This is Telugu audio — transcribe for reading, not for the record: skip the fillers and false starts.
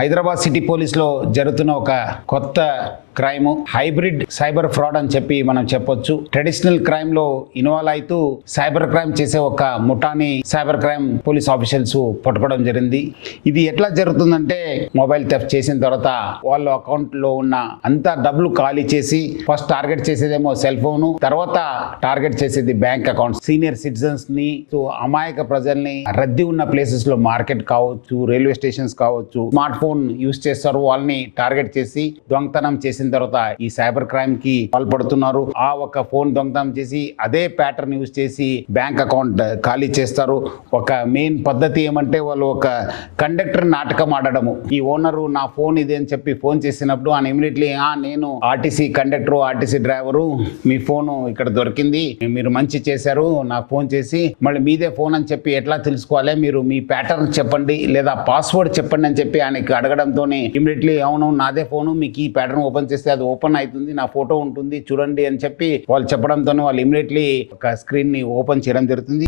హైదరాబాద్ సిటీ పోలీస్లో జరుగుతున్న ఒక కొత్త క్రైమ్ హైబ్రిడ్ సైబర్ ఫ్రాడ్ అని చెప్పి మనం చెప్పొచ్చు. ట్రెడిషనల్ క్రైమ్ లో ఇన్వాల్వ్ అవుతూ సైబర్ క్రైమ్ చేసే ఒక ముఠాని సైబర్ క్రైమ్ పోలీస్ ఆఫీషియల్స్ పట్టుకోవడం జరిగింది. ఇది ఎట్లా జరుగుతుందంటే మొబైల్ థెఫ్ట్ చేసిన తర్వాత వాళ్ళ అకౌంట్ లో ఉన్న అంత డబ్బులు ఖాళీ చేసి ఫస్ట్ టార్గెట్ చేసేదేమో సెల్ ఫోన్, తర్వాత టార్గెట్ చేసేది బ్యాంక్ అకౌంట్. సీనియర్ సిటిజన్స్ ని, అమాయక ప్రజల్ని, రద్దీ ఉన్న ప్లేసెస్ లో మార్కెట్ కావచ్చు, రైల్వే స్టేషన్స్ కావచ్చు, స్మార్ట్ ఫోన్ యూజ్ చేస్తారు. వాళ్ళని టార్గెట్ చేసి దొంగతనం చేసిన తర్వాత ఈ సైబర్ క్రైమ్ కి పాల్పడుతున్నారు. ఆ ఒక ఫోన్ దొంగతనం చేసి అదే ప్యాటర్న్ యూజ్ చేసి బ్యాంక్ అకౌంట్ ఖాళీ చేస్తారు. ఒక మెయిన్ పద్ధతి ఏమంటే వాళ్ళు ఒక కండక్టర్ నాటకం ఆడడము. ఈ ఓనరు నా ఫోన్ ఇది అని చెప్పి ఫోన్ చేసినప్పుడు ఆయన ఇమీడియట్లీ నేను ఆర్టీసీ కండక్టర్, ఆర్టీసీ డ్రైవరు, మీ ఫోన్ ఇక్కడ దొరికింది, మీరు మంచి చేశారు, నాకు ఫోన్ చేసి మళ్ళీ మీదే ఫోన్ అని చెప్పి ఎట్లా తెలుసుకోవాలి, మీరు మీ ప్యాటర్న్ చెప్పండి లేదా పాస్వర్డ్ చెప్పండి అని చెప్పి ఆయనకి అడగడంతో ఇమీడియట్లీ అవును నాదే ఫోను, మీకు ఈ ప్యాటర్న్ ఓపెన్ చేస్తే అది ఓపెన్ అవుతుంది, నా ఫోటో ఉంటుంది చూడండి అని చెప్పి వాళ్ళు చెప్పడంతో వాళ్ళు ఇమీడియట్లీ ఒక స్క్రీన్ ని ఓపెన్ చేయడం జరుగుతుంది.